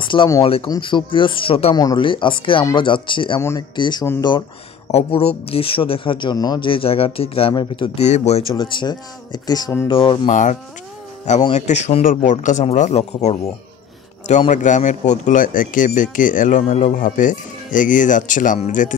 আসসালামু আলাইকুম সুপ্রিয় শ্রোতা মণ্ডলী, আজকে আমরা যাচ্ছি এমন একটি সুন্দর অপরূপ দৃশ্য দেখার জন্য যে জায়গাটি গ্রামের ভিতর দিয়ে বয়ে চলেছে। একটি সুন্দর মাঠ এবং একটি সুন্দর বটগাছ আমরা লক্ষ্য করব। তো আমরা গ্রামের পথগুলো একে বেঁকে এলোমেলোভাবে এগিয়ে যাচ্ছিলাম। যেতে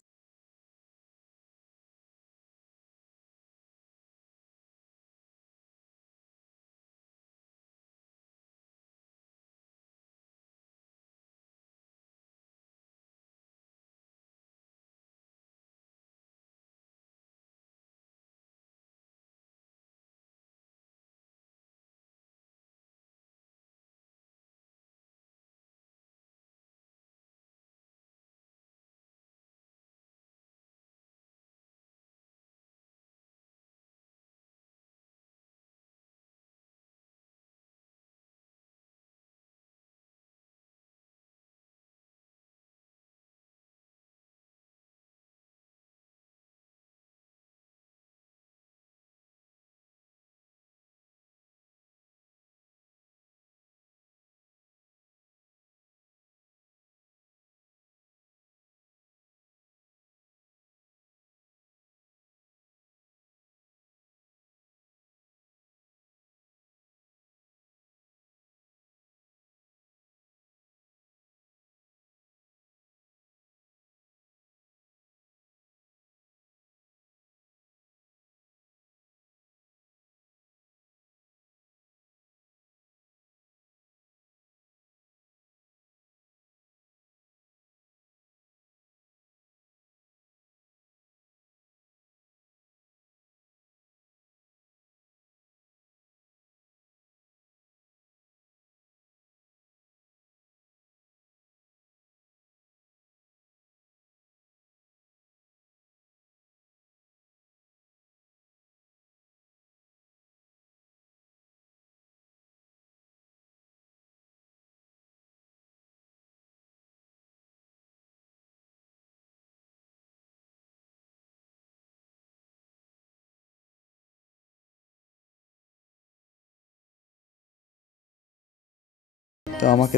তো আমাকে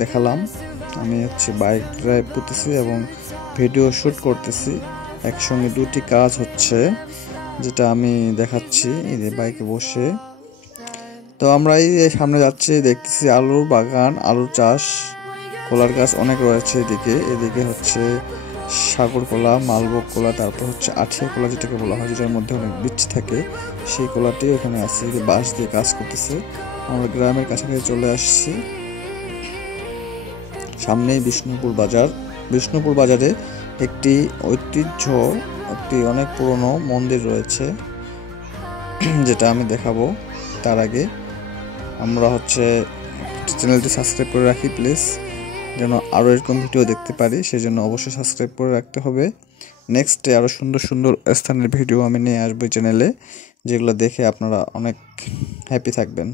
দেখালাম আমি বাইক ড্রাইভ করতেছি এবং ভিডিও শ্যুট করতেছি। একসঙ্গে দুটি কাজ হচ্ছে, যেটা আমি দেখাচ্ছি এই যে বাইকে বসে। তো আমরা এই সামনে যাচ্ছি, দেখতেছি আলুর বাগান, আলুর চাষ, কলার গাছ অনেক রয়েছে। এদিকে হচ্ছে সাগর কলা, মালভোগ কলা, তারপর হচ্ছে আঠিয়া কলা যেটাকে বলা হয়, যেটার মধ্যে অনেক বীজ থাকে, সেই কলাটি ওখানে আছে। বাঁশ দিয়ে কাজ করতেছে। আমরা গ্রামের কাছাকাছি চলে আসছি। সামনেই বিষ্ণুপুর বাজার। বিষ্ণুপুর বাজারে একটি একটি অনেক পুরনো মন্দির রয়েছে, যেটা আমি দেখাবো। তার আগে আমরা চ্যানেলটি সাবস্ক্রাইব করে রাখি প্লিজ, যেন আরও এরকম ভিডিও দেখতে পারি। সেই জন্য অবশ্যই সাবস্ক্রাইব করে রাখতে হবে। নেক্সটে আরও সুন্দর সুন্দর স্থানের ভিডিও আমি নিয়ে আসবো চ্যানেলে, যেগুলো দেখে আপনারা অনেক হ্যাপি থাকবেন।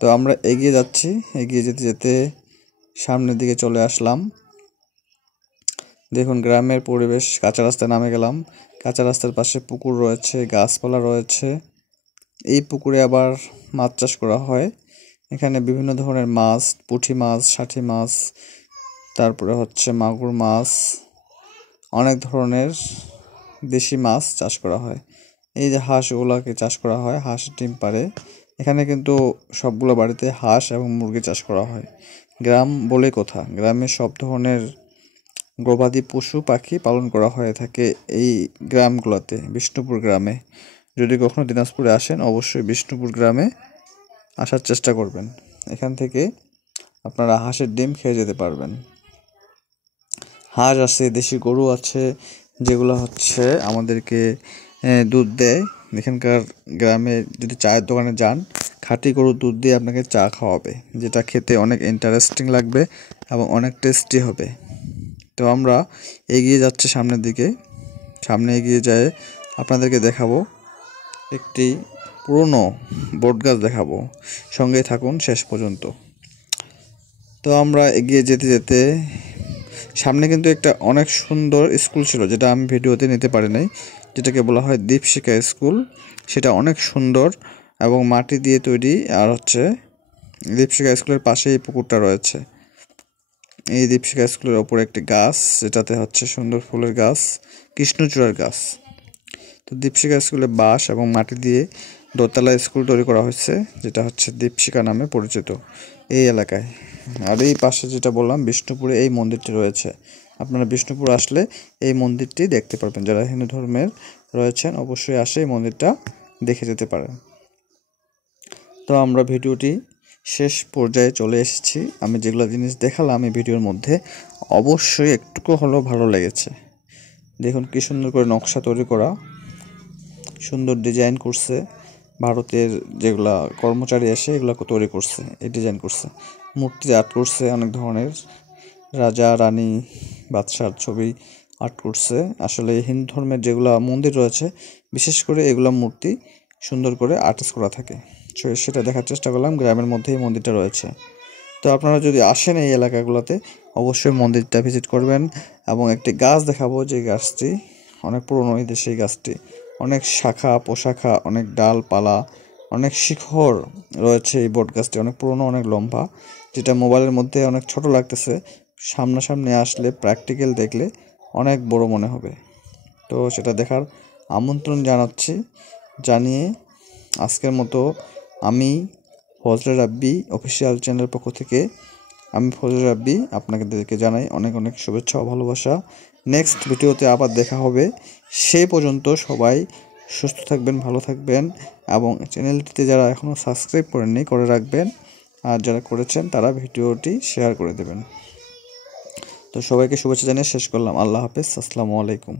তো আমরা এগিয়ে যাচ্ছি, এগিয়ে যেতে যেতে সামনের দিকে চলে আসলাম। দেখুন গ্রামের পরিবেশ। কাঁচা রাস্তায় নামে গেলাম। কাঁচা রাস্তার পাশে পুকুর রয়েছে, গাছপালা রয়েছে। এই পুকুরে আবার মাছ চাষ করা হয়। এখানে বিভিন্ন ধরনের মাছ, পুঁটি মাছ, ষাঁটি মাছ, তারপরে মাগুর মাছ, অনেক ধরনের দেশি মাছ চাষ করা হয়। এই যে হাঁসগুলোকে চাষ করা হয়, হাঁস ডিম পাড়ে। এখানে কিন্তু সবগুলো বাড়িতে হাঁস এবং মুরগি চাষ করা হয়। গ্রাম বলে কথা, গ্রামে সব ধরনের গবাদি পশু পাখি পালন করা হয়ে থাকে এই গ্রামগুলোতে। বিষ্ণুপুর গ্রামে যদি কখনো দিনাজপুরে আসেন, অবশ্যই বিষ্ণুপুর গ্রামে আসার চেষ্টা করবেন। এখান থেকে আপনারা হাঁসের ডিম খেয়ে যেতে পারবেন। হাঁস আছে, দেশি গরু আছে, যেগুলো আমাদেরকে দুধ দেয়। এখানকার গ্রামে যদি চায়ের দোকানে যান, খাঁটি গরুর দুধ দিয়ে আপনাকে চা খাওয়াবে, যেটা খেতে অনেক ইন্টারেস্টিং লাগবে এবং অনেক টেস্টি হবে। তো আমরা এগিয়ে যাচ্ছি সামনের দিকে। সামনে এগিয়ে যায় আপনাদেরকে দেখাবো একটি পুরনো বটগাছ দেখাবো। সঙ্গে থাকুন শেষ পর্যন্ত। তো আমরা এগিয়ে যেতে যেতে সামনে কিন্তু একটা অনেক সুন্দর স্কুল ছিল, যেটা আমি ভিডিওতে নিতে পারি নাই, যেটাকে বলা হয় দীপশিখা স্কুল। সেটা অনেক সুন্দর এবং মাটি দিয়ে তৈরি। আর দীপশিখা স্কুলের পাশেই পুকুরটা রয়েছে। এই দীপশিখা স্কুলের ওপরে একটি গাছ, যেটাতে হচ্ছে সুন্দর ফুলের গাছ, কৃষ্ণচূড়ার গাছ। তো দীপশিখা স্কুলে বাঁশ এবং মাটি দিয়ে দোতলা স্কুল তৈরি করা হয়েছে, যেটা হচ্ছে দীপশিখা নামে পরিচিত এই এলাকায়। আর এই পাশে যেটা বললাম বিষ্ণুপুরে এই মন্দিরটি রয়েছে। আপনারা বিষ্ণুপুর আসলে এই মন্দিরটি দেখতে পারবেন। যারা হিন্দু ধর্মের রয়েছেন অবশ্যই আসে এই মন্দিরটা দেখে যেতে পারেন। তো আমরা ভিডিওটি শেষ পর্যায়ে চলে এসেছি। আমি যেগুলো জিনিস দেখালাম এই ভিডিওর মধ্যে অবশ্যই একটুকু হলেও ভালো লেগেছে। দেখুন কি সুন্দর করে নকশা তৈরি করা, সুন্দর ডিজাইন করছে। ভারতের যেগুলা কর্মচারী এসে এগুলোকে তৈরি করছে, এই ডিজাইন করছে। মূর্তি আর্ট করছে অনেক ধরনের, রাজা রানী বাদশার ছবি আর্ট করছে। আসলে হিন্দু ধর্মের যেগুলা মন্দির রয়েছে বিশেষ করে এগুলা মূর্তি সুন্দর করে আর্টিস্ট করা থাকে। সেটা দেখার চেষ্টা করলাম। গ্রামের মধ্যে এই মন্দিরটা রয়েছে। তো আপনারা যদি আসেন এই এলাকাগুলোতে অবশ্যই মন্দিরটা ভিজিট করবেন। এবং একটি গাছ দেখাবো, যে গাছটি অনেক পুরনো। এই দেশে এই গাছটি অনেক শাখা পোশাখা, অনেক ডালপালা, অনেক শিখর রয়েছে। এই বট গাছটি অনেক পুরনো, অনেক লম্বা, যেটা মোবাইলের মধ্যে অনেক ছোট লাগতেছে। সামনাসামনি আসলে প্র্যাকটিক্যাল দেখলে অনেক বড় মনে হবে। তো সেটা দেখার আমন্ত্রণ জানাচ্ছি। জানিয়ে আজকের মতো আমি ফজলে রাব্বি অফিসিয়াল চ্যানেলের পক্ষ থেকে আমি ফজলে রাব্বি আপনাদেরকে জানাই অনেক অনেক শুভেচ্ছা ও ভালোবাসা। নেক্সট ভিডিওতে আবার দেখা হবে। সেই পর্যন্ত সবাই সুস্থ থাকবেন, ভালো থাকবেন এবং চ্যানেলটিতে যারা এখনও সাবস্ক্রাইব করেননি করে রাখবেন। আর যারা করেছেন তারা ভিডিওটি শেয়ার করে দেবেন। তো সবাইকে শুভেচ্ছা জানিয়ে শেষ করলাম। আল্লাহ হাফেজ, আসসালামু আলাইকুম।